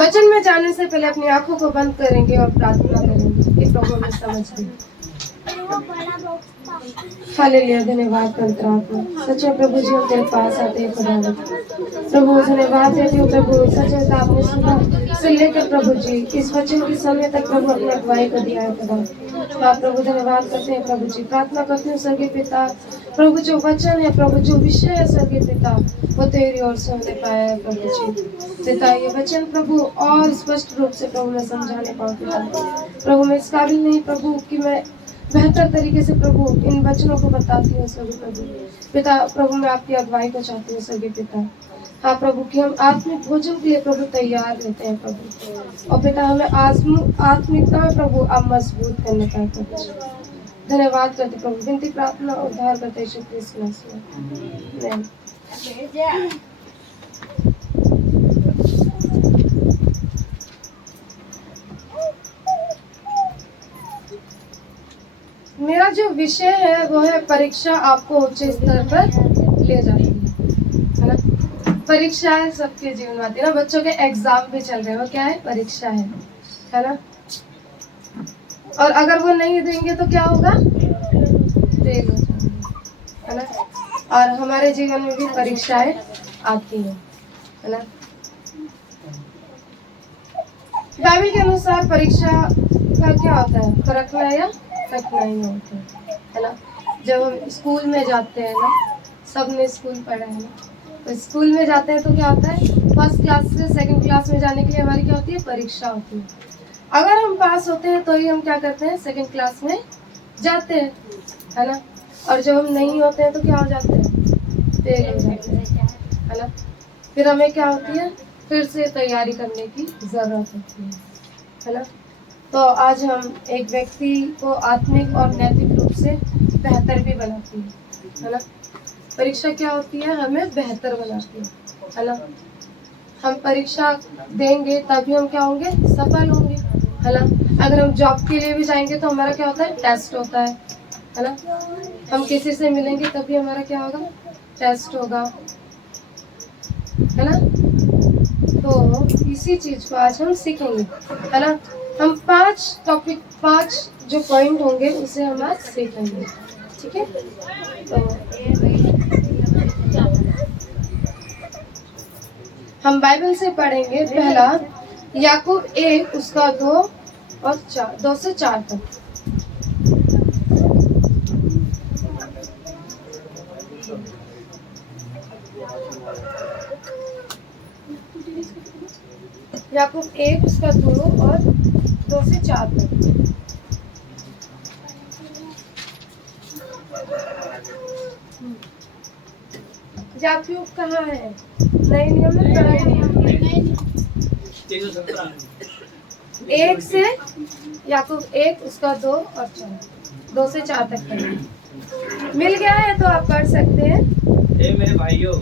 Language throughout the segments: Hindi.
वचन में जाने से पहले अपनी आंखों को बंद करेंगे और प्रार्थना करेंगे कि प्रभु हमें समझ दे। हालेलुया, धन्यवाद पवित्र आत्मा। सच्चे प्रभु जी हम तेरे पास आते हैं खुदावंद। प्रभु धन्यवाद देती हूँ प्रभु, सच्चे आपने सुना से लेकर प्रभु जी इस वचन के समय तक प्रभु अपनी अगुवाई को दिया है खुदा। हाँ प्रभु धन्यवाद करते हैं प्रभु जी, प्रार्थना करते हैं स्वर्गीय पिता प्रभु जो वचन है प्रभु जो विषय है स्वर्गीय पिता वो तेरी ओर से हमने पाया है प्रभु जी। पिता ये वचन प्रभु और स्पष्ट रूप से प्रभु मैं समझाने पाऊँ पिता। प्रभु मैं इस काबिल नहीं प्रभु कि मैं बेहतर तरीके से प्रभु इन वचनों को बताती हूँ स्वर्गीय प्रभु पिता। प्रभु मैं आपकी अगुवाई को चाहती हूँ स्वर्गीय पिता। हाँ प्रभु कि हम आत्मिक भोजन के लिए प्रभु तैयार रहते हैं प्रभु, और पिता हमें आत्मिकता में प्रभु आप मजबूत करने का प्रभु। धन्यवाद करते प्रभु, विनती प्रार्थना उद्धार करते यीशु क्रिस्त के नाम में। मेरा जो विषय है वो है परीक्षा आपको उच्च स्तर पर ले जाती है ना। परीक्षा है सबके जीवन में आती है ना, बच्चों के एग्जाम भी चल रहे हैं, वो क्या है परीक्षा है ना। और अगर वो नहीं देंगे तो क्या होगा, फेल हो जाएंगे है ना। और हमारे जीवन में भी परीक्षाएं आती है ना। बाइबल के अनुसार परीक्षा का क्या होता है, परखना या रखना ही होता है ना। जब हम स्कूल में जाते हैं ना, सबने स्कूल पढ़ा है ना, तो स्कूल में जाते हैं तो क्या होता है, फर्स्ट क्लास से सेकंड क्लास में जाने के लिए हमारी क्या होती है, परीक्षा होती है। अगर हम पास होते हैं तो ही हम क्या करते हैं, सेकंड क्लास में जाते हैं है ना। और जब हम नहीं होते हैं तो क्या हो जाते हैं, फेल हो जाते हैं है ना। फिर हमें क्या होती है, फिर से तैयारी करने की जरूरत होती है ना। तो आज हम एक व्यक्ति को आत्मिक और नैतिक रूप से बेहतर भी बनाती है ना। परीक्षा क्या होती है, हमें बेहतर बनाती है ना। हम परीक्षा देंगे तभी हम क्या होंगे, सफल होंगे है ना। अगर हम जॉब के लिए भी जाएंगे तो हमारा क्या होता है, टेस्ट होता है ना। हम किसी से मिलेंगे तभी हमारा क्या होगा, टेस्ट होगा है ना। तो इसी चीज को आज हम सीखेंगे है ना। हम 5 टॉपिक, 5 जो पॉइंट होंगे उसे हम आज सीखेंगे, ठीक है। तो हम बाइबल से पढ़ेंगे पहला याकूब 1 उसका 2 और 4, 2 से 4 तक। याकूब 1 उसका 2 और 2 से 4 तक। याकूब कहाँ है, नए नियम में पुराने नियम में, 1 से याकूब 1 उसका 2 और 4, 2 से 4 तक पढ़ेंगे। मिल गया है तो आप पढ़ सकते हैं। हे मेरे भाइयों,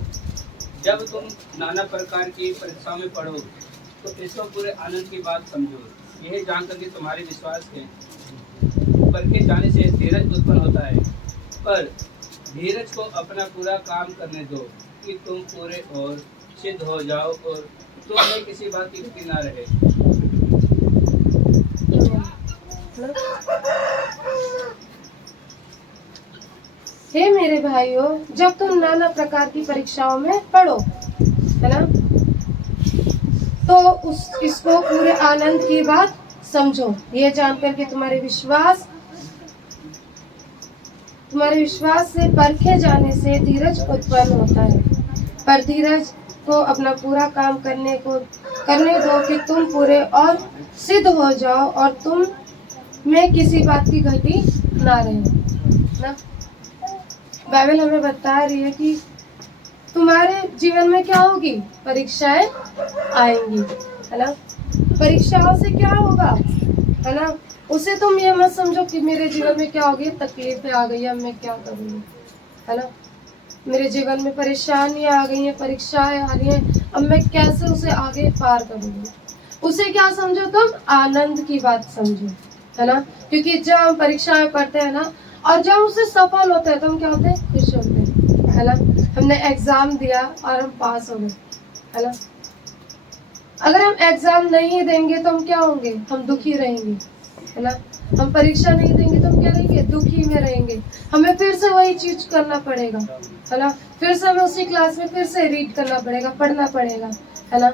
जब तुम नाना प्रकार की परीक्षाओं में पढ़ो तो इसको पूरे आनंद की बात समझो, यह जानकर कि तुम्हारे विश्वास के परखे जाने से धीरज उत्पन्न होता है। पर धीरज को अपना पूरा काम करने दो कि तुम पूरे और सिद्ध हो जाओ और तुम में किसी बात की कमी ना रहे। हे मेरे भाइयों, जब तुम नाना प्रकार की परीक्षाओं में पढ़ो है ना, तो इसको पूरे आनंद की बात समझो, ये जानकर कि तुम्हारे विश्वास से परखे जाने से धीरज उत्पन्न होता है। पर धीरज को अपना पूरा काम करने दो कि तुम पूरे और सिद्ध हो जाओ और तुम में किसी बात की घटी ना रहे ना। बाइबल हमें बता रही है कि तुम्हारे जीवन में क्या होगी, परीक्षाएं आएंगी है ना। परीक्षाओं से क्या होगा है ना, उसे तुम ये मत समझो कि मेरे जीवन में क्या होगी, तकलीफें आ गई, अब मैं क्या करूँगी है ना। मेरे जीवन में परेशानियां आ गई हैं, परीक्षाएं आ रही हैं, अब मैं कैसे उसे आगे पार करूँगी। उसे क्या समझो तुम, आनंद की बात समझो है ना। क्योंकि जब हम परीक्षाएं पढ़ते हैं ना और जब उसे सफल होते हैं तो हम क्या होते हैं, खुश होते हैं है ना। हमने एग्जाम दिया और हम पास हो गए, है ना। अगर हम एग्जाम नहीं देंगे तो हम क्या होंगे, हम दुखी रहेंगे, है ना। हम परीक्षा नहीं देंगे तो हम क्या रहेंगे, दुखी में रहेंगे। हमें फिर से वही चीज करना पड़ेगा, है ना। फिर से हमें उसी क्लास में फिर से रीड करना पड़ेगा, पढ़ना पड़ेगा, है ना।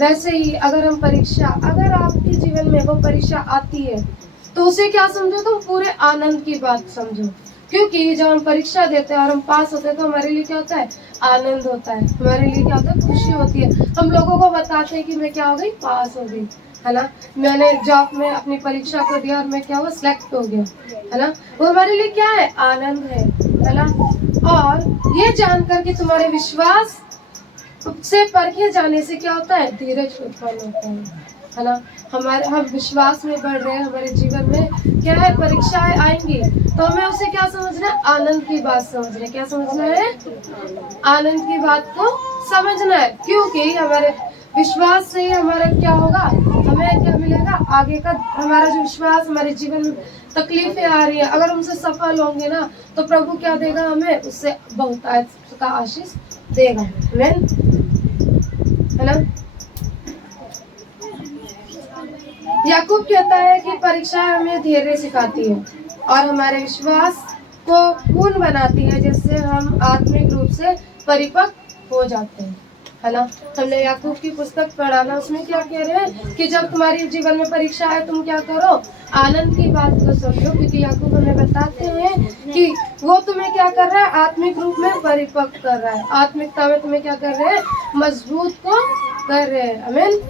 वैसे ही अगर आपके जीवन में वो परीक्षा आती है तो उसे क्या समझो, तो पूरे आनंद की बात समझो। क्योंकि जब हम परीक्षा देते हैं और हम पास होते हैं तो हमारे लिए क्या होता है, आनंद होता है, हमारे लिए क्या होता है, खुशी होती है। हम लोगों को बताते हैं कि मैं क्या हो गई, पास हो गई, है ना। मैंने जॉब में अपनी परीक्षा को दिया और मैं क्या हुआ, सिलेक्ट हो गया, है ना। वो हमारे लिए क्या है, आनंद है ना। और ये जानकर कि तुम्हारे विश्वास से परखे जाने से क्या होता है, धीरज उत्पन्न होता है ना। हम विश्वास में बढ़ रहे हैं, हमारे जीवन में क्या है, परीक्षाएं आएंगी तो हमें उसे क्या समझना है, आनंद की बात समझना है। क्या समझना है, आनंद की बात को समझना है। क्योंकि हमारे विश्वास से हमारा क्या होगा, हमें क्या मिलेगा आगे का। हमारा जो विश्वास, हमारे जीवन में तकलीफें आ रही है, अगर हमसे सफल होंगे ना तो प्रभु क्या देगा हमें, उससे बहुतायत का आशीष देगा, आमीन, है ना। याकूब कहता है कि परीक्षाएं हमें धैर्य सिखाती है और हमारे विश्वास को पूर्ण बनाती है, जिससे हम आत्मिक रूप से परिपक्व हो जाते हैं, है ना। हमने याकूब की पुस्तक पढ़ा ना, उसमें क्या कह रहे हैं कि जब तुम्हारे जीवन में परीक्षा है तुम क्या करो, आनंद की बात को समझो। क्योंकि याकूब हमें बताते हैं कि वो तुम्हें क्या कर रहा है, आत्मिक रूप में परिपक्व कर रहा है, आत्मिकता में तुम्हें क्या कर रहे हैं, मजबूत को कर रहे हैं, आमीन,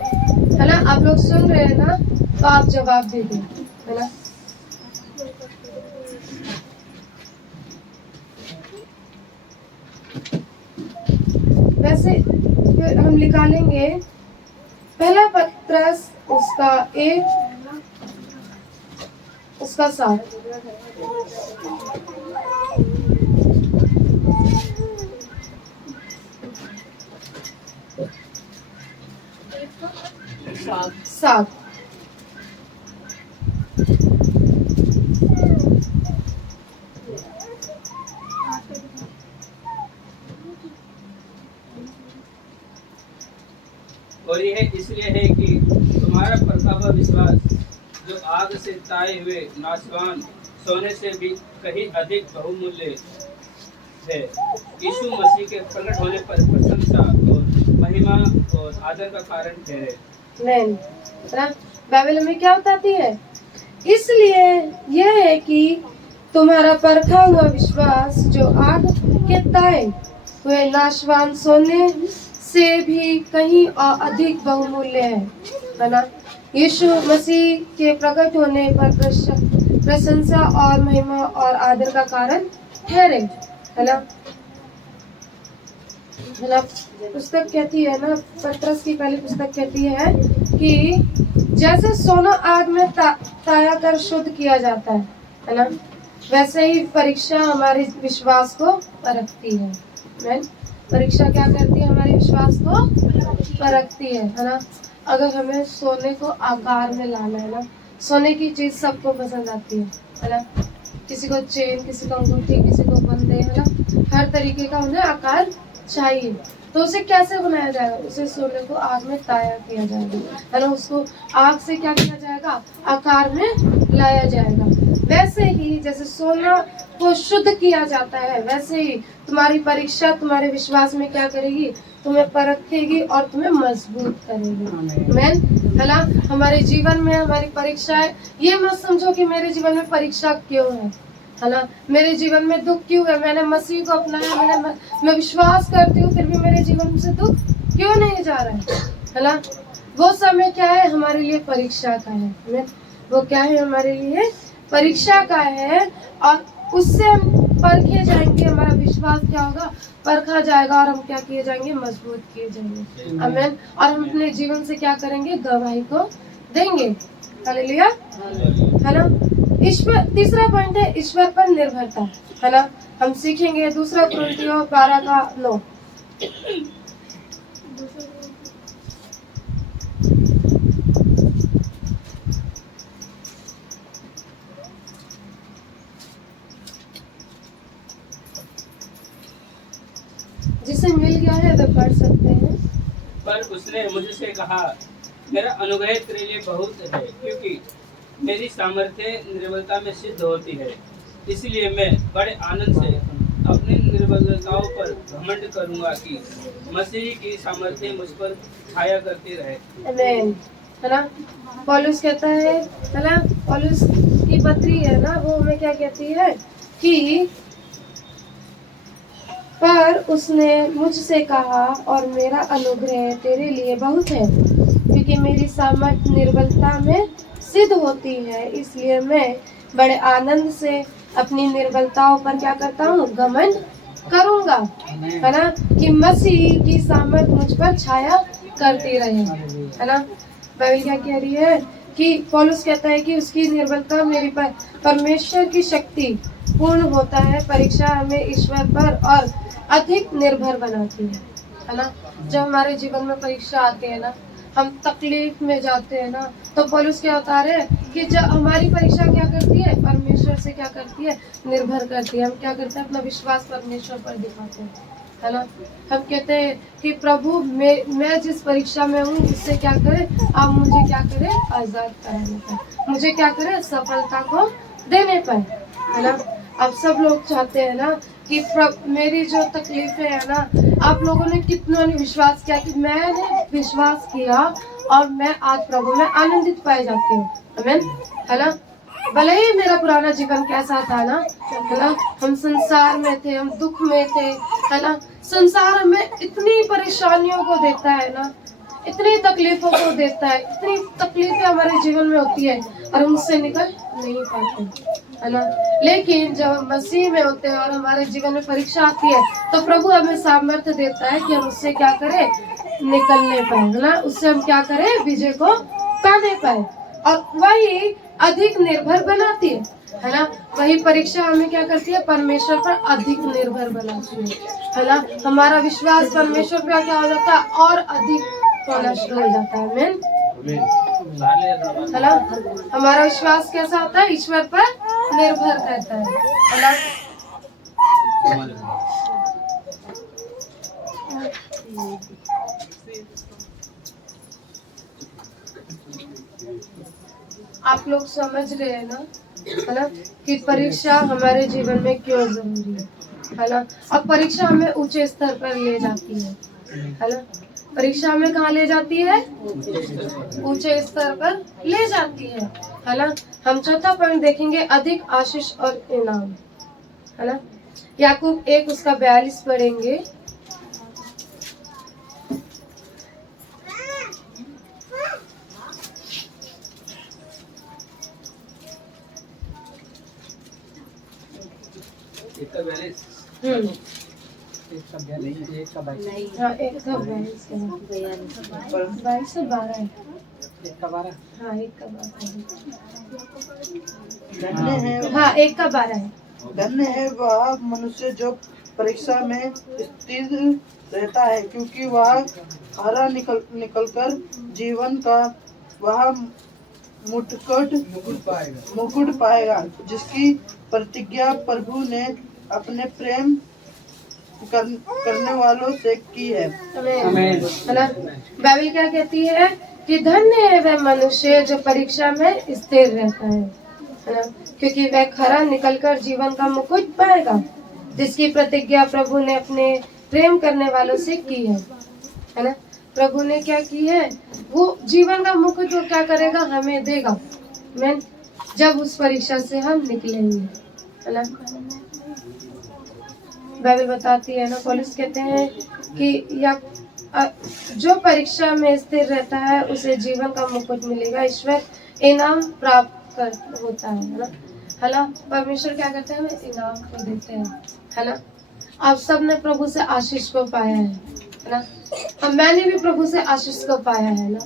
है ना। आप लोग सुन रहे हैं ना, तो आप जवाब दे दें, है ना। वैसे फिर हम निकालेंगे पहला पत्रस उसका 7। और यह इसलिए है कि तुम्हारा परखा हुआ विश्वास, जो आग से ताए हुए नाशवान सोने से भी कहीं अधिक बहुमूल्य है, यीशु मसीह के प्रकट होने पर प्रशंसा और महिमा और आदर का कारण ठहरे। नहीं, बाइबल में क्या बताती है, इसलिए यह है कि तुम्हारा परखा हुआ विश्वास, जो आग के ताए हुए नाशवान सोने से भी कहीं और अधिक बहुमूल्य है ना। यीशु मसीह के प्रकट होने पर प्रशंसा और महिमा और आदर का कारण ठहरे, है ना। पुस्तक कहती है ना, पत्रस की पहली पुस्तक कहती है कि जैसे सोना आग में ताया कर शुद्ध किया जाता है ना, वैसे ही परीक्षा हमारे विश्वास को परखती है। परीक्षा क्या करती है, हमारे विश्वास को परखती है ना। अगर हमें सोने को आकार में लाना है ना, सोने की चीज सबको पसंद आती है ना। किसी को चेन, किसी को अंगूठी, किसी को बंदे, है ना। हर तरीके का उन्हें आकार चाहिए। तो उसे कैसे बनाया जाएगा, उसे सोने को आग में ताया किया जाएगा, है ना। उसको आग से क्या किया जाएगा, आकार में लाया जाएगा। वैसे ही जैसे सोना को शुद्ध किया जाता है, वैसे ही तुम्हारी परीक्षा तुम्हारे विश्वास में क्या करेगी, तुम्हें परखेगी और तुम्हें मजबूत करेगी, आमीन, है ना। हमारे जीवन में हमारी परीक्षाएं, ये मत समझो कि मेरे जीवन में परीक्षा क्यों है ना, मेरे जीवन में दुख क्यों है, मैंने मसीह को अपनाया, मैं विश्वास करती हूँ, फिर भी मेरे जीवन से दुख क्यों नहीं जा रहा है ना। वो समय क्या है, हमारे लिए परीक्षा का है, वो क्या है, हमारे लिए परीक्षा का है। और उससे हम परखे जाएंगे, हमारा विश्वास क्या होगा, परखा जाएगा और हम क्या किए जाएंगे, मजबूत किए जाएंगे, आमीन। और हम अपने जीवन से क्या करेंगे, गवाही को देंगे, हालेलुया, है ना। ईश्वर, तीसरा पॉइंट है ईश्वर पर निर्भरता, है ना। हम सीखेंगे 2 कुरिन्थियों 12:9। जिसे मिल गया है वे पढ़ सकते हैं। पर उसने मुझसे कहा, मेरा अनुग्रह तेरे लिए बहुत है, क्योंकि मेरी सामर्थ्य निर्बलता में सिद्ध होती है। इसलिए मैं बड़े आनंद से अपनी निर्बलताओं पर घमंड करूंगा कि मसीह की सामर्थ्य मुझ पर छाया करती रहे। आमीन। है ना, पौलुस कहता है ना, पौलुस की पत्री है ना, वो हमें क्या कहती है कि पर उसने मुझसे कहा, और मेरा अनुग्रह तेरे लिए बहुत है, क्योंकि मेरी सामर्थ निर्बलता में सिद्ध होती है। इसलिए मैं बड़े आनंद से अपनी निर्बलताओं पर क्या करता हूँ, घमंड करूंगा। है ना, कि मसीह की सामर्थ मुझ पर छाया करती रहे। है ना, बाइबल क्या कह रही है कि पौलुस कहता है कि उसकी निर्बलता मेरी पर परमेश्वर की शक्ति पूर्ण होता है। परीक्षा हमें ईश्वर पर और अधिक निर्भर बनाती है ना। जब हमारे जीवन में परीक्षा आती है ना, हम तकलीफ में जाते हैं ना, तो पौलुस क्या बता रहे हैं कि जब हमारी परीक्षा क्या करती है, परमेश्वर से क्या करती है, निर्भर करती है। हम क्या करते हैं, अपना विश्वास परमेश्वर पर दिखाते हैं। है ना, हम कहते हैं कि प्रभु मैं जिस परीक्षा में हूँ उससे क्या करे, आप मुझे क्या करे, आजाद कराने पाए, मुझे क्या करे, सफलता को देने पाए। है ना, अब सब लोग चाहते हैं ना कि मेरी जो तकलीफें है ना, आप लोगों ने कितनों ने विश्वास किया, कि मैंने विश्वास किया और मैं आज प्रभु में आनंदित पाई जाती हूँ। आमीन। है ना, भले ही मेरा पुराना जीवन कैसा था ना, है ना, हम संसार में थे, हम दुख में थे। है ना, संसार हमें इतनी परेशानियों को देता है ना, इतनी तकलीफों को देता है, इतनी तकलीफें हमारे जीवन में होती है और हम उससे निकल नहीं पाते। है ना, लेकिन जब हम मसीह में होते हैं और हमारे जीवन में परीक्षा आती है, तो प्रभु हमें सामर्थ्य देता है कि हम उससे क्या करें, निकलने पाए। है ना, उससे हम क्या करें, विजय को पाने पाए। और वही अधिक निर्भर बनाती है ना, वही परीक्षा हमें क्या करती है, परमेश्वर पर अधिक निर्भर बनाती है ना। हमारा विश्वास परमेश्वर पर क्या हो जाता है, और अधिक होना शुरू हो जाता है। आमीन। है ना, हमारा विश्वास कैसा होता है, ईश्वर पर निर्भर करता है ना। आप लोग समझ रहे हैं ना, है ना, कि परीक्षा हमारे जीवन में क्यों जरूरी है ना। अब परीक्षा हमें ऊंचे स्तर पर ले जाती है ना, परीक्षा हमें कहाँ ले जाती है, ऊंचे स्तर पर ले जाती है ना। हम चौथा पॉइंट देखेंगे, अधिक आशीष और इनाम। है ना, याकूब 1 उसका 42 पढ़ेंगे। हाँ, 1 का 42 22 से 12 है। हाँ, 1 का 12 है। हाँ, 1 का 12 है। धन्य है वह मनुष्य जो परीक्षा में स्थिर रहता है, क्योंकि वह खरा निकलकर जीवन का वह मुकुट पाएगा, जिसकी प्रतिज्ञा प्रभु ने अपने प्रेम करने वालों से की है। आमीन। है ना, बाइबल क्या कहती है कि धन्य है वह मनुष्य जो परीक्षा में स्थिर रहता है ना, क्योंकि वह खरा निकलकर जीवन का मुकुट पाएगा, जिसकी प्रतिज्ञा प्रभु ने अपने प्रेम करने वालों से की है ना। प्रभु ने क्या की है, वो जीवन का मुकुट वो क्या करेगा, हमें देगा। मैं जब उस परीक्षा से हम निकलेंगे। है ना, बाइबल बताती है ना, पौलुस कहते हैं कि या जो परीक्षा में स्थिर रहता है उसे जीवन का मुकुट मिलेगा, ईश्वर इनाम प्राप्त होता है ना। है ना, परमेश्वर क्या करते हैं, हमें इनाम को देते हैं। है ना, आप सब ने प्रभु से आशीष को पाया है ना, और मैंने भी प्रभु से आशीष को पाया है ना।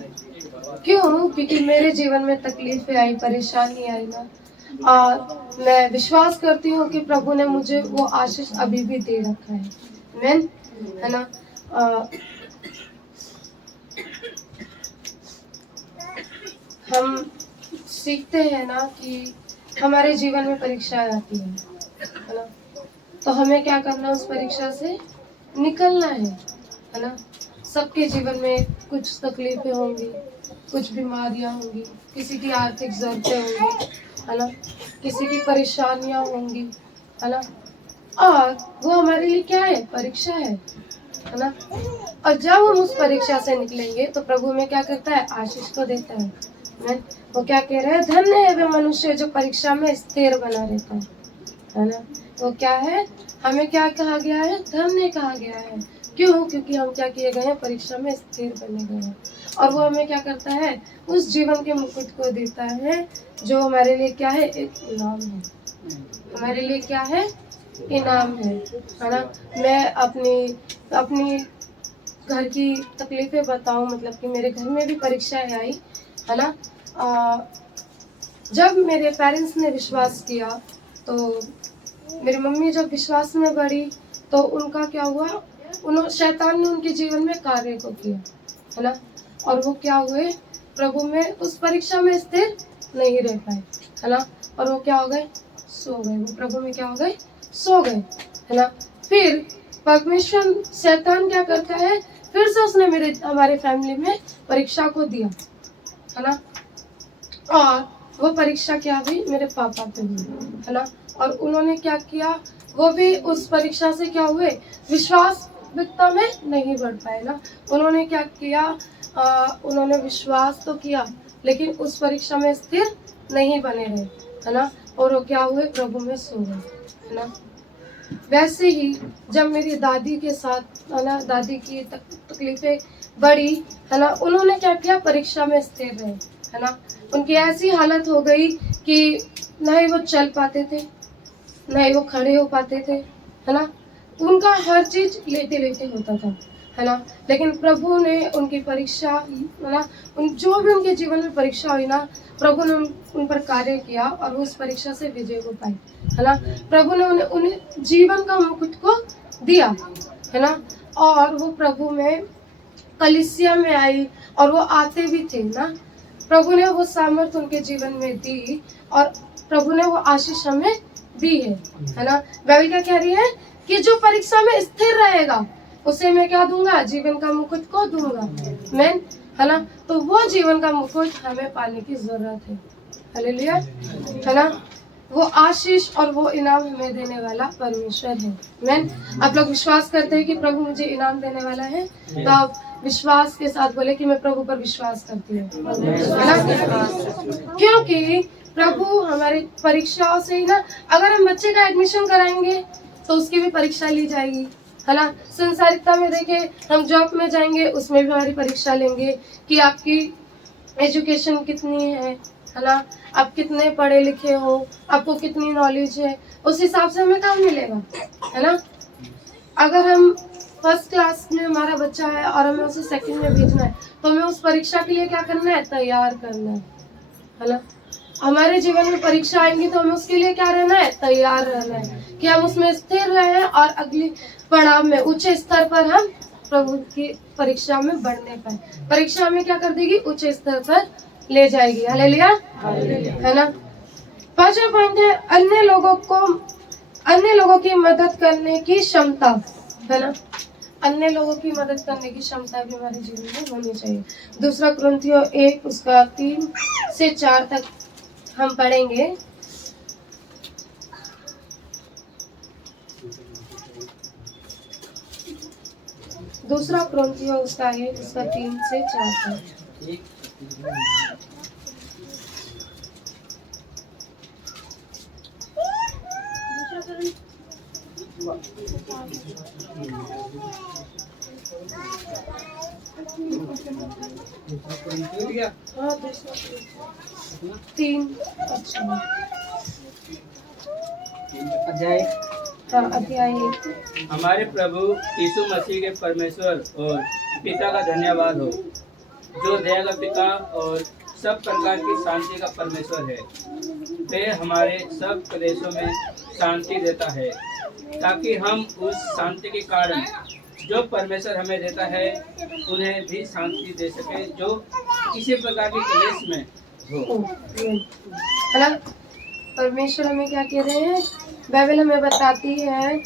क्यों, क्योंकि मेरे जीवन में तकलीफें आई, परेशानी आई ना, और मैं विश्वास करती हूँ कि प्रभु ने मुझे वो आशीष अभी भी दे रखा है। आमीन। है ना, हम सीखते हैं ना कि हमारे जीवन में परीक्षा आती है ना, तो हमें क्या करना, उस परीक्षा से निकलना है ना। सबके जीवन में कुछ तकलीफें होंगी, कुछ बीमारियां होंगी, किसी की आर्थिक ज़रूरतें होंगी, है ना, किसी की परेशानियां होंगी, है ना। और वो हमारे लिए क्या है? परीक्षा है ना। और जब हम उस परीक्षा से निकलेंगे तो प्रभु में क्या करता है? आशीष को देता है। वो क्या कह रहे हैं? धन्य है वे मनुष्य जो परीक्षा में स्थिर बना रहता है ना। वो क्या है? हमें क्या कहा गया है? धन्य कहा गया है। क्यों? क्योंकि हम क्या किए गए हैं? परीक्षा में स्थिर बने गए हैं। और वो हमें क्या करता है? उस जीवन के मुकुट को देता है जो हमारे लिए क्या है? एक इनाम है। हमारे लिए क्या है? इनाम है ना। मैं अपनी घर की तकलीफें बताऊं, मतलब कि मेरे घर में भी परीक्षाएं आई, है ना। जब मेरे पेरेंट्स ने विश्वास किया तो मेरी मम्मी जब विश्वास में बढ़ी तो उनका क्या हुआ? शैतान ने उनके जीवन में कार्य को किया, है ना। और वो क्या हुए? प्रभु में उस परीक्षा में स्थिर नहीं रह पाए, है ना। और वो क्या हो गए? सो गए। वो प्रभु में क्या हो गए? सो गए, है ना। फिर परमेश्वर शैतान क्या करता है? फिर से उसने हमारे फैमिली में परीक्षा को दिया, है ना। और वो परीक्षा क्या हुई? मेरे पापा पे हुई, है ना। और उन्होंने क्या किया? वो भी उस परीक्षा से क्या हुए? विश्वासविकता में नहीं बढ़ पाए ना। उन्होंने क्या किया? उन्होंने विश्वास तो किया लेकिन उस परीक्षा में स्थिर नहीं बने रहे, है ना। और वो क्या हुए? प्रभु में सो गए, है ना। वैसे ही जब मेरी दादी के साथ, है ना, दादी की तकलीफें बढ़ी, है ना, उन्होंने क्या किया? परीक्षा में स्थिर रहे, है ना। उनकी ऐसी हालत हो गई कि न ही वो चल पाते थे, न ही वो खड़े हो पाते थे, है ना। उनका हर चीज लेटे लेटे होता था, है ना। लेकिन प्रभु ने उनकी परीक्षा, है ना, जो भी उनके जीवन में परीक्षा हुई ना, प्रभु ने उन पर कार्य किया और उस परीक्षा से विजय को पाई, है ना। प्रभु ने उन्हें जीवन का मुकुट को दिया, है ना। और वो प्रभु में कलीसिया में आई और वो आते भी थे ना। प्रभु ने वो सामर्थ उनके जीवन में दी और प्रभु ने वो आशीष हमें दी है ना। बाइबल क्या कह रही है? कि जो परीक्षा में स्थिर रहेगा उसे मैं क्या दूंगा? जीवन का मुकुट को दूंगा मैं, है ना। तो वो जीवन का मुकुट हमें पाने की जरूरत है। हालेलुया, है ना। वो आशीष और वो इनाम हमें देने वाला परमेश्वर है। मैन, आप लोग विश्वास करते हैं कि प्रभु मुझे इनाम देने वाला है? तो आप विश्वास के साथ बोले कि मैं प्रभु पर विश्वास करती हूँ, है ना। क्योंकि प्रभु हमारी परीक्षाओं से ही ना, अगर हम बच्चे का एडमिशन कराएंगे तो उसकी भी परीक्षा ली जाएगी, है ना। संसारिकता में देखें, हम जॉब में जाएंगे उसमें भी हमारी परीक्षा लेंगे कि आपकी एजुकेशन कितनी है ना, आप कितने पढ़े लिखे हो, आपको कितनी नॉलेज है, उस हिसाब से हमें काम मिलेगा, है ना। अगर हम फर्स्ट क्लास में हमारा बच्चा है और हमें उसे सेकंड में भेजना है तो हमें उस परीक्षा के लिए क्या करना है? तैयार करना है ना। हमारे जीवन में परीक्षा आएंगी तो हमें उसके लिए क्या रहना है? तैयार रहना है कि हम उसमें स्थिर रहें और अगली पड़ाव में उच्च स्तर पर हम प्रभु की परीक्षा में बढ़ने पाए। परीक्षा में क्या कर देगी? उच्च स्तर पर ले जाएगी। हालेलुया, है ना। पांचवा पॉइंट है अन्य लोगों की मदद करने की क्षमता, है ना। अन्य लोगों की मदद करने की क्षमता भी हमारे जीवन में होनी चाहिए। दूसरा कुरिन्थियों 1 उसका 3 से 4 तक हम पढ़ेंगे। दूसरा कुरिन्थियों उसका 1 उसका 3 से 4 तक। हाँ, दूसरा 3 अच्छा अध्याय 1। हमारे प्रभु यीशु मसीह के परमेश्वर और पिता का धन्यवाद हो, जो दया का पिता और सब प्रकार की शांति का परमेश्वर है। वे हमारे सब प्रदेशों में शांति देता है, ताकि हम उस शांति के कारण जो परमेश्वर हमें देता है उन्हें भी शांति दे सके, जो किसी प्रकार के क्लेश में हो। परमेश्वर हमें क्या कह रहे हैं? बाइबल हमें बताती है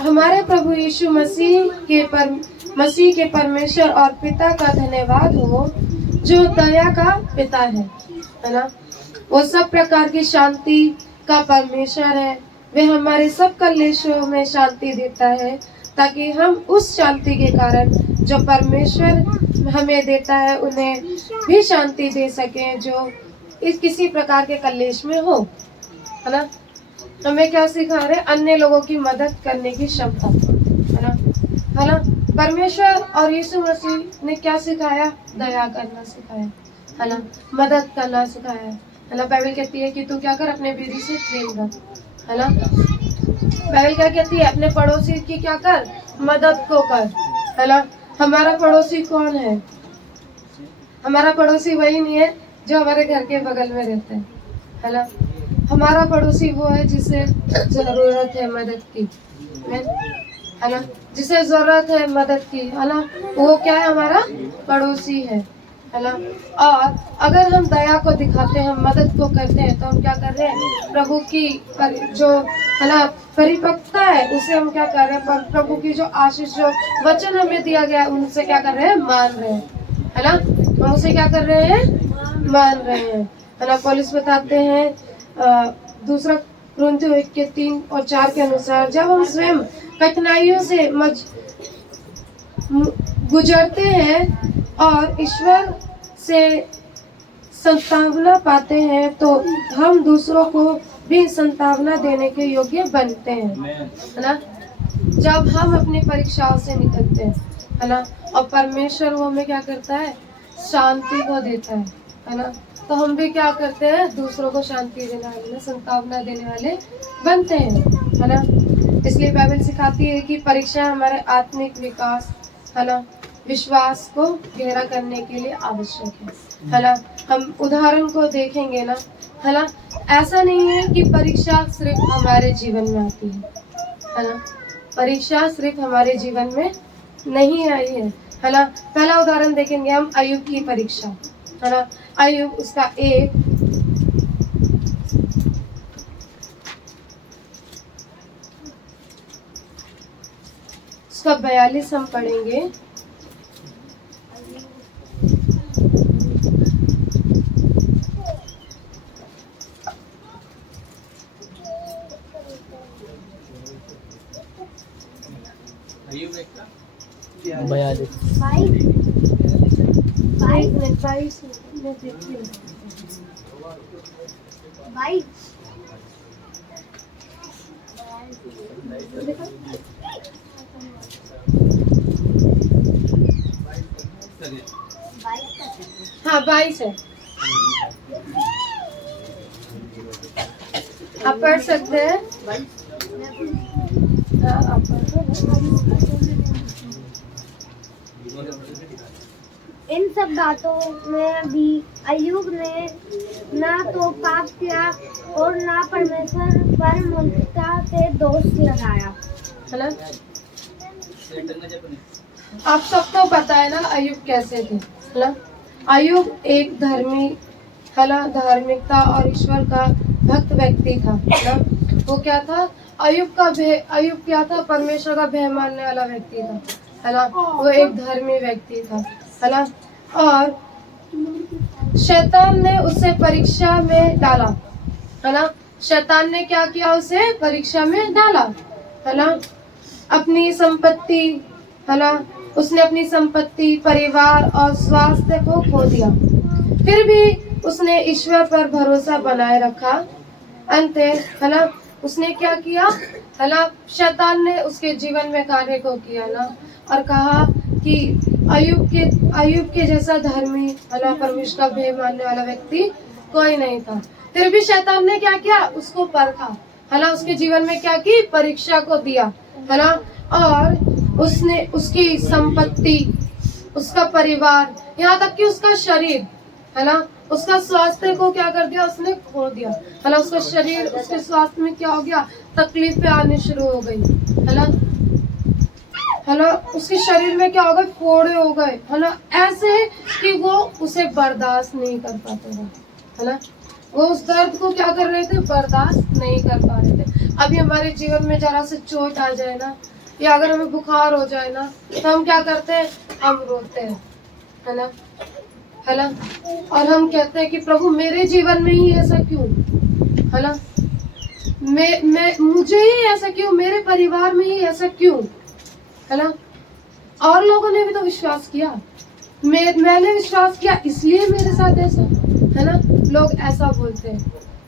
हमारे प्रभु यीशु मसीह के परमेश्वर और पिता का धन्यवाद हो, जो दया का पिता है ना। वो सब प्रकार की शांति का परमेश्वर है। वे हमारे सब कलेशों में शांति देता है, ताकि हम उस शांति के कारण जो परमेश्वर हमें देता है उन्हें भी शांति दे सकें, जो इस किसी प्रकार के कलेश में हो, है ना। हमें क्या सिखा रहे? अन्य लोगों की मदद करने की क्षमता, है ना। परमेश्वर और यीशु मसीह ने क्या सिखाया? दया करना सिखाया, है ना, मदद करना सिखाया, है ना। बाइबल कहती है कि तू क्या कर, अपने बीवी से प्रेम रख, है ना। बाइबल क्या कहती है? अपने पड़ोसी की क्या कर, मदद को कर, है ना। हमारा पड़ोसी कौन है? हमारा पड़ोसी वही नहीं है जो हमारे घर के बगल में रहता है ना। हमारा पड़ोसी वो है जिसे जरूरत है मदद की, है ना, जिसे जरूरत है मदद की, है ना। वो क्या है? हमारा पड़ोसी है ना। और अगर हम दया को दिखाते हैं, हम मदद को करते हैं, तो हम क्या कर रहे हैं? प्रभु की जो है ना परिपक्वता है, उसे हम क्या कर रहे हैं? प्रभु की जो आशीष, जो वचन हमें दिया गया है, उनसे क्या कर रहे हैं? मान रहे हैं, है ना। हम उसे क्या कर रहे हैं? मान रहे हैं, है ना। पौलुस बताते हैं दूसरा कुरिन्थियों 1:3-4 के अनुसार, जब हम स्वयं कठिनाइयों से गुजरते हैं और ईश्वर से संतावना पाते हैं, तो हम दूसरों को भी संतावना देने के योग्य बनते हैं, है ना। जब हम अपनी परीक्षाओं से निकलते हैं, है ना, और परमेश्वर वो हमें क्या करता है? शांति को देता है ना। तो हम भी क्या करते हैं? दूसरों को शांति देने वाले, संतावना देने वाले बनते हैं, है ना। इसलिए बाइबल सिखाती है कि परीक्षा हमारे आत्मिक विकास, है ना, विश्वास को गहरा करने के लिए आवश्यक है ना। हम उदाहरण को देखेंगे ना, है ना। ऐसा नहीं है कि परीक्षा सिर्फ हमारे जीवन में आती है ना। परीक्षा सिर्फ हमारे जीवन में नहीं आई है ना। पहला उदाहरण देखेंगे हम अय्यूब की परीक्षा, है ना। अय्यूब उसका 1 उसका 42 हम पढ़ेंगे। हाँ 22 है, आप पढ़ सकते हैं। हाँ आप इन सब बातों में भी अय्यूब ने ना तो पाप किया और ना परमेश्वर पर मूर्खता से दोष लगाया, है ना। आप सबको पता है ना अय्यूब कैसे थे, है ना। अय्यूब एक धर्मी, है ना, धार्मिकता और ईश्वर का भक्त व्यक्ति था, है ना। वो क्या था? अय्यूब क्या था? परमेश्वर का भय मानने वाला व्यक्ति था, है ना। वो एक धर्मी व्यक्ति था, है ना। और शैतान ने उसे परीक्षा में डाला, है ना। शैतान ने क्या किया? उसे परीक्षा में डाला, है ना। अपनी संपत्ति, है ना, उसने अपनी संपत्ति, परिवार और स्वास्थ्य को खो दिया, फिर भी उसने ईश्वर पर भरोसा बनाए रखा। अंत, है ना, उसने क्या किया? है ना, शैतान ने उसके जीवन में कार्य को किया ना, और कहा कि अय्यूब के जैसा धर्मी, है ना, परमेश्वर का भय मानने वाला व्यक्ति कोई नहीं था। फिर भी शैतान ने क्या किया? उसको परखा, है ना, उसके जीवन में क्या की? परीक्षा को दिया, है ना। और उसने उसकी संपत्ति, उसका परिवार, यहाँ तक कि उसका शरीर, है ना, उसका स्वास्थ्य को क्या कर दिया? उसने खो दिया, है ना। उसका शरीर, उसके स्वास्थ्य में क्या हो गया? तकलीफें आनी शुरू हो गई, है ना, है ना। उसके शरीर में क्या हो गए? फोड़े हो गए, है ना, ऐसे कि वो उसे बर्दाश्त नहीं कर पाते थे, है ना। वो उस दर्द को क्या कर रहे थे? बर्दाश्त नहीं कर पा रहे थे। अभी हमारे जीवन में जरा से चोट आ जाए ना, या अगर हमें बुखार हो जाए ना, तो हम क्या करते हैं? हम रोते हैं, है ना, है ना। और हम कहते हैं कि प्रभु मेरे जीवन में ही ऐसा क्यों, है ना, मैं मुझे ही ऐसा क्यों, मेरे परिवार में ही ऐसा क्यों, है ना। और लोगों ने भी तो विश्वास किया, मैंने विश्वास किया इसलिए मेरे साथ ऐसा, है ना। लोग ऐसा बोलते हैं,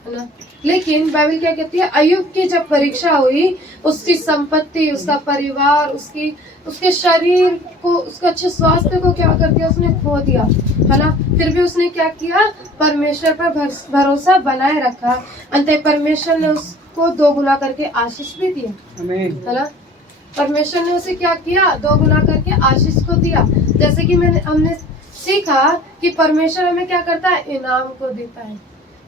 है ना। लेकिन बाइबल क्या कहती है? अय्यूब की जब परीक्षा हुई, उसकी संपत्ति, उसका परिवार, उसके शरीर को, उसके अच्छे स्वास्थ्य को क्या कर दिया? उसने खो दिया, है ना। फिर भी उसने क्या किया? परमेश्वर पर भरोसा बनाए रखा। अंत परमेश्वर ने उसको 2 गुना करके आशीष भी दिया, है ना। परमेश्वर ने उसे क्या किया? 2 गुना करके आशीष को दिया। जैसे कि हमने सीखा कि परमेश्वर हमें क्या करता है? इनाम को देता है,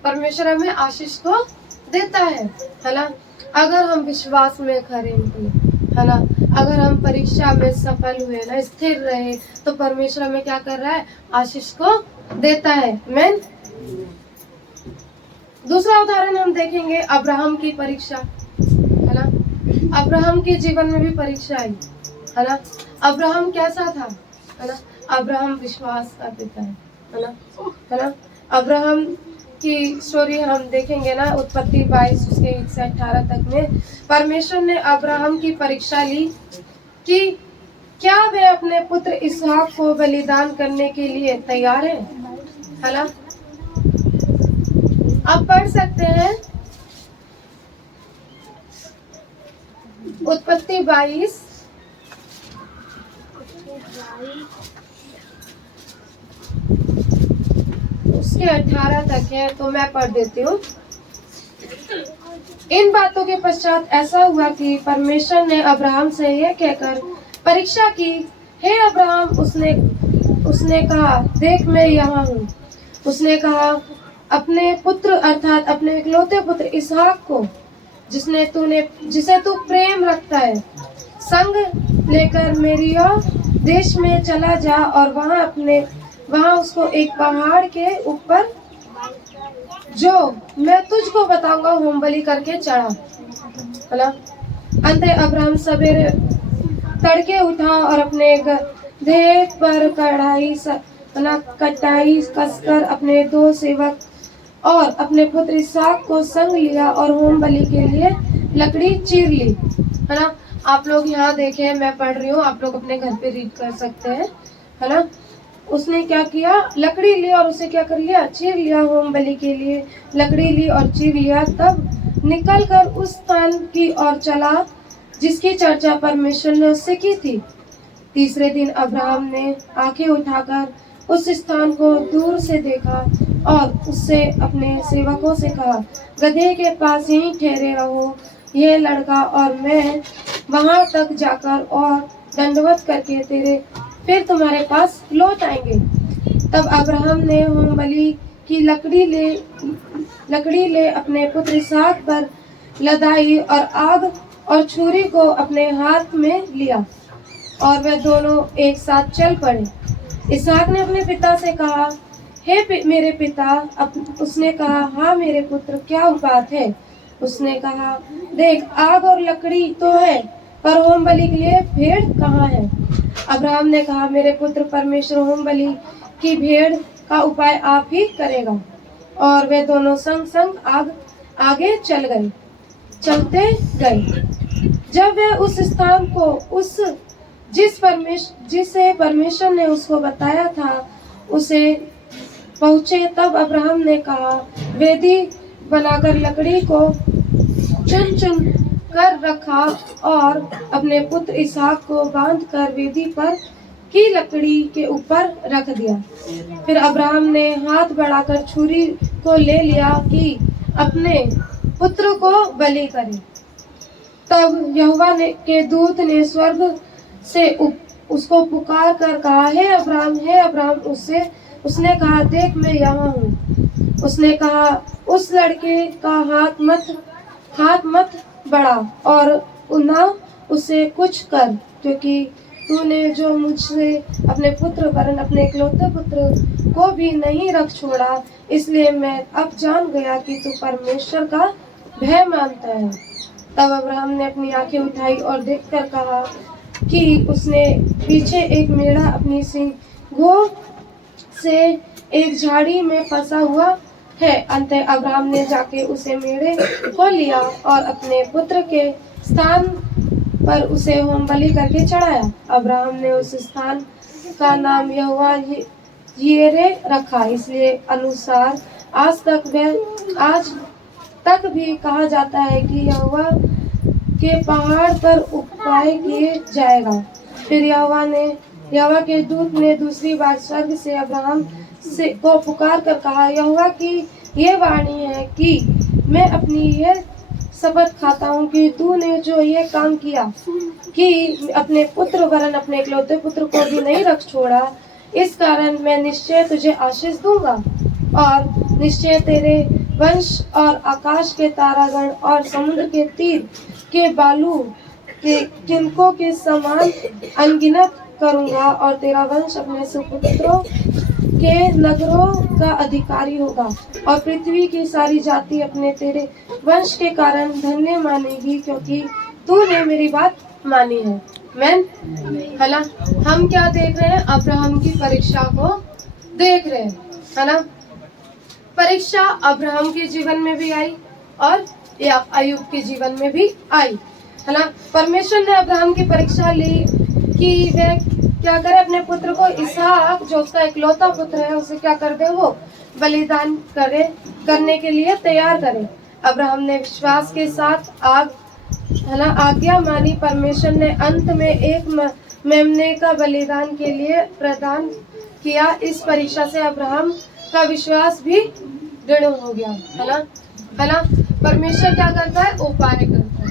परमेश्वर हमें आशीष को देता है ना। अगर हम विश्वास में खरे निकले, है ना, अगर हम परीक्षा में सफल हुए ना, स्थिर रहे, तो परमेश्वर हमें क्या कर रहा है? आशीष को देता है। आमीन। दूसरा उदाहरण हम देखेंगे अब्राहम की परीक्षा, है ना। अब्राहम के जीवन में भी परीक्षा आई, है ना। अब्राहम कैसा था, है ना। अब्राहम विश्वास का पिता है ना, है ना। अब्राहम की स्टोरी हम देखेंगे ना, उत्पत्ति 22 उसके 1 से 18 तक में परमेश्वर ने अब्राहम की परीक्षा ली कि क्या वे अपने पुत्र इसहाक को बलिदान करने के लिए तैयार है ना। आप पढ़ सकते हैं उत्पत्ति 22 उसके 18 तक है, तो मैं पढ़ देती हूँ। इन बातों के पश्चात ऐसा हुआ कि परमेश्वर ने अब्राहम से यह कहकर परीक्षा की, हे अब्राहम, उसने कहा, देख मैं यहाँ हूँ। उसने कहा, अपने पुत्र अर्थात अपने इकलौते पुत्र इसहाक को, जिसे तू प्रेम रखता है, संग लेकर मेरिया देश में चला जा और वहाँ उसको एक पहाड़ के ऊपर जो मैं तुझको बताऊंगा होम बलि करके चढ़ा, है ना। अंत अब्राहम सवेरे तड़के उठा और अपने गधे पर कटाई कसकर अपने 2 सेवक और अपने पुत्र इसहाक को संग लिया और होम बलि के लिए लकड़ी चीर ली, है ना। आप लोग यहाँ देखें, मैं पढ़ रही हूँ, आप लोग अपने घर पे रीड कर सकते हैं, है ना। उसने क्या किया? लकड़ी ली और उसे क्या कर लिया? चीर लिया। होम बलि के लिए लकड़ी ली और चीर लिया। तब निकल कर उस स्थान की ओर चला जिसकी चर्चा परमेश्वर ने उससे की थी। तीसरे दिन अब्राहम ने आंखें उठाकर उस स्थान को दूर से देखा और उससे अपने सेवकों से कहा, गधे के पास यहीं ठहरे रहो, यह लड़का और मैं वहां तक जाकर और दंडवत करके फिर तुम्हारे पास लौट आएंगे। तब अब्राहम ने होम बलि की लकड़ी ले अपने पुत्र इसहाक पर लदाई और आग और छुरी को अपने हाथ में लिया और वे दोनों एक साथ चल पड़े। इसहाक ने अपने पिता से कहा, हे मेरे पिता। उसने कहा, हाँ मेरे पुत्र, क्या बात है? उसने कहा, देख, आग और लकड़ी तो है, पर होम बलि के लिए भेड़ कहाँ है? अब्राहम ने कहा, मेरे पुत्र, परमेश्वर होम बलि की भेड़ का उपाय आप ही करेगा। और वे दोनों संग संग आगे चलते गए। जब वे उस स्थान को जिसे परमेश्वर ने उसको बताया था उसे पहुँचे, तब अब्राहम ने कहा, वेदी बनाकर लकड़ी को चुन कर रखा और अपने पुत्र इसहाक को बांधकर वेदी पर की लकड़ी के ऊपर रख दिया। फिर अब्राहम ने हाथ बढ़ाकर छुरी को ले लिया कि अपने पुत्र को बलि करे। तब यहोवा के दूत ने स्वर्ग से उसको पुकार कर कहा, हे अब्राहम, हे अब्राहम। उसने कहा, देख मैं यहाँ हूँ। उसने कहा, उस लड़के का हाथ मत बढ़ा और ना उसे कुछ कर, क्योंकि तूने जो मुझसे अपने पुत्र वरन अपने इकलौते पुत्र को भी नहीं रख छोड़ा, इसलिए मैं अब जान गया कि तू परमेश्वर का भय मानता है तब अब्राहम ने अपनी आंखें उठाई और देखकर कहा कि उसने पीछे एक मेढ़ा अपनी सींगों से एक झाड़ी में फंसा हुआ है। अंततः अब्राहम ने जाके उसे मेढ़े को लिया और अपने पुत्र के स्थान पर उसे होम बलि करके चढ़ाया। अब्राहम ने उस स्थान का नाम यहोवा यिरे रखा। इसलिए अनुसार आज तक भी कहा जाता है कि यहोवा के पहाड़ पर उपाय किए जाएगा। फिर यहोवा के दूत ने दूसरी बार स्वर्ग से अब्राहम को पुकार कर कहा, यहोवा की ये वाणी है कि मैं अपनी ये शपथ खाता हूँ कि तूने जो ये काम किया कि अपने पुत्र वरन अपने इकलौते पुत्र को भी नहीं रख छोड़ा, इस कारण मैं निश्चय तुझे आशीष दूंगा और निश्चय तेरे वंश और आकाश के तारागण और समुद्र के तीर के बालू के किनकों के समान अनगिनत करूंगा और तेरा वंश अपने सुपुत्रों के नगरों का अधिकारी होगा और पृथ्वी की सारी जाति अपने तेरे वंश के कारण धन्य मानेगी, क्योंकि तूने मेरी बात मानी है। मैन है ना। हम क्या देख रहे हैं? अब्राहम की परीक्षा को देख रहे हैं, है ना। परीक्षा अब्राहम के जीवन में भी आई और अय्यूब के जीवन में भी आई, है ना। परमेश्वर ने अब्राहम की परीक्षा ली कि वह क्या करे, अपने पुत्र को इसहाक जो उसका इकलौता पुत्र है उसे क्या कर दे, वो बलिदान करने के लिए तैयार करे। अब्राहम ने विश्वास के साथ आज्ञा मानी। परमेश्वर ने अंत में एक मेमने का बलिदान के लिए प्रदान किया। इस परीक्षा से अब्राहम का विश्वास भी दृढ़ हो गया, है ना। परमेश्वर क्या करता है? उपाय करता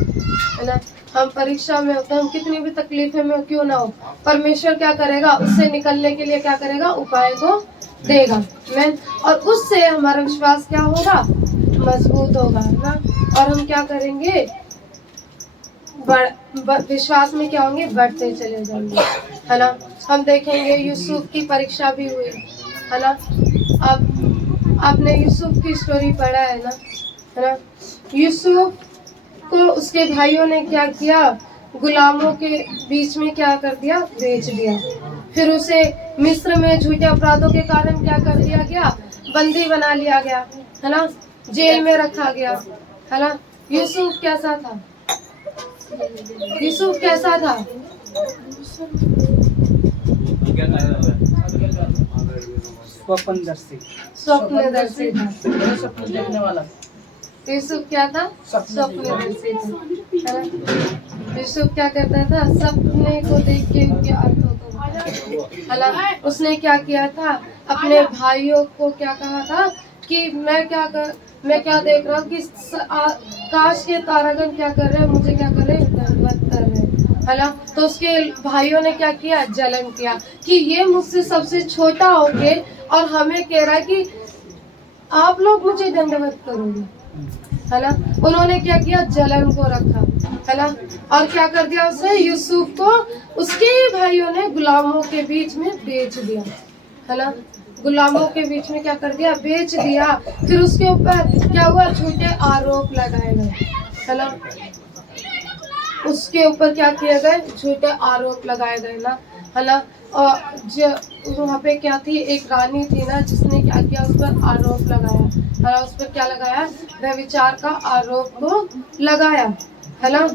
है ना। हम परीक्षा में होते हैं, हम कितनी भी तकलीफें में क्यों ना हो, परमेश्वर क्या करेगा? उससे निकलने के लिए क्या करेगा? उपाय को देगा। और उससे हमारा विश्वास क्या होगा? मजबूत होगा, है ना। और हम क्या करेंगे? विश्वास में क्या होंगे? बढ़ते चले जाएंगे, है ना। हम देखेंगे यूसुफ की परीक्षा भी हुई, है ना। अब आपने यूसुफ की स्टोरी पढ़ा है ना। यूसुफ को उसके भाइयों ने क्या किया? गुलामों के बीच में क्या कर दिया? बेच दिया। फिर उसे मिस्र में झूठे अपराधों के कारण क्या कर दिया गया? बंदी बना लिया गया, है ना। जेल में रखा गया, है ना। यूसुफ कैसा था? यूसुफ कैसा था? स्वप्नदर्शी था। सपने देखने वाला। यूसुफ क्या था? स्वप्नदर्शी था, है ना। यूसुफ क्या करता था? सपने को देख के उनके अर्थों को बताता, है ना। उसने क्या किया था? अपने भाइयों को क्या कहा था कि मैं क्या देख रहा हूँ कि आकाश के तारागण क्या कर रहे हैं, मुझे क्या कर रहे हैं? दंडवत कर रहे हैं, है ना। तो उसके भाइयों ने क्या किया? जलन किया कि ये मुझसे सबसे छोटा होके और हमें कह रहा है कि आप लोग मुझे दंडवत करोगे, है ना। उन्होंने क्या किया? जलन को रखा, है ना। और क्या कर दिया? उसे यूसुफ को उसके भाइयों ने गुलामों के बीच में बेच दिया, है ना। गुलामों के बीच में क्या कर दिया? बेच दिया। फिर उसके ऊपर क्या हुआ? झूठे आरोप लगाए गए, है ना। उसके ऊपर क्या किए गए? झूठे आरोप लगाए गए ना, है ना। और वहाँ पे क्या थी? एक रानी थी ना, जिसने क्या किया? उस पर आरोप लगाया, है ना। उस पर क्या लगाया? व्यभिचार का आरोप को लगाया, है ना।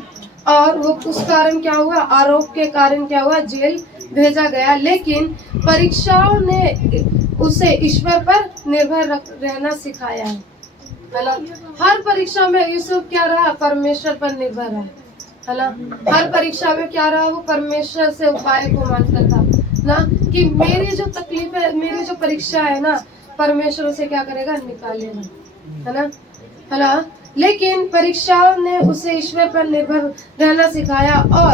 और वो उस कारण क्या हुआ? आरोप के कारण क्या हुआ? जेल भेजा गया। लेकिन परीक्षाओं ने उसे ईश्वर पर निर्भर रहना सिखाया है ना। हर परीक्षा में यूसुफ क्या रहा? परमेश्वर पर निर्भर रहा, है ना। हर परीक्षा में क्या रहा? वो परमेश्वर से उपाय को मांगता था ना, कि मेरी जो तकलीफ है, मेरी जो परीक्षा है ना, परमेश्वर उसे क्या करेगा? निकालेगा, है ना। लेकिन परीक्षाओं ने उसे ईश्वर पर निर्भर रहना सिखाया और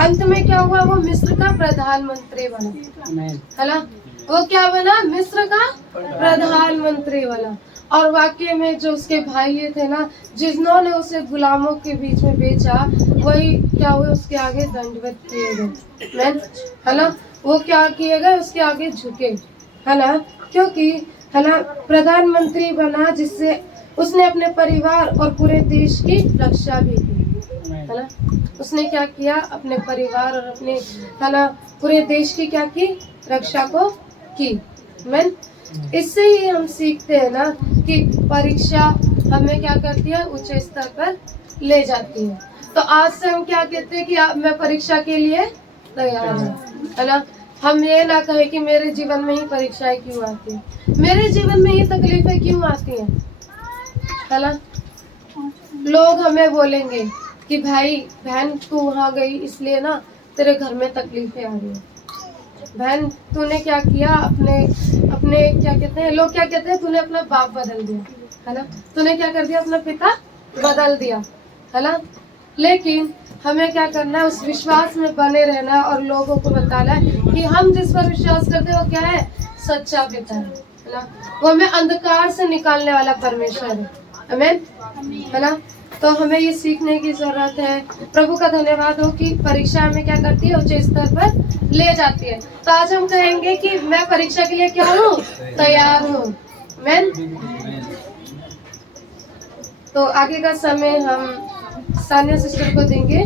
अंत में क्या हुआ? वो मिस्र का प्रधानमंत्री बना, है ना। वो क्या बना? मिस्र का प्रधानमंत्री बना। और वाकई में जो उसके भाई थे ना, जिन्होंने उसे गुलामों के बीच में बेचा, वही क्या हुए? उसके आगे दंडवत किए गए, है ना। वो क्या किए गए? उसके आगे झुके, है ना। क्योंकि है ना, प्रधानमंत्री बना, जिससे उसने अपने परिवार और पूरे देश की रक्षा भी की, है ना। उसने क्या किया, अपने परिवार और अपने है ना पूरे देश की क्या की, रक्षा को की। मैन इससे ही हम सीखते हैं ना कि परीक्षा हमें क्या करती है, ऊंचे स्तर पर ले जाती है। तो आज से हम क्या कहते हैं कि मैं परीक्षा के लिए तैयार हूँ, है ना। हम ये ना कहें कि मेरे जीवन में ही परीक्षाएं क्यों आती है, मेरे जीवन में ही तकलीफें क्यों आती हैं, है ना। लोग हमें बोलेंगे कि भाई बहन तू वहाँ गई इसलिए ना तेरे घर में तकलीफें आ रही है, बहन तूने क्या किया, अपने अपने क्या कहते हैं, लोग क्या कहते हैं, तूने अपना बाप बदल दिया, है ना, तूने क्या कर दिया, अपना पिता बदल दिया, है ना। लेकिन हमें क्या करना है, उस विश्वास में बने रहना है और लोगों को बताना है कि हम जिस पर विश्वास करते हैं वो क्या है, सच्चा पिता है ना। वो हमें अंधकार से निकालने वाला परमेश्वर है, आमीन, है ना। तो हमें ये सीखने की जरूरत है। प्रभु का धन्यवाद हो कि परीक्षा हमें क्या करती है, ऊंचे स्तर पर ले जाती है। तो आज हम कहेंगे कि मैं परीक्षा के लिए क्या हूँ, तैयार हूँ, आमीन। तो आगे का समय हम सानिया सिस्टर को देंगे।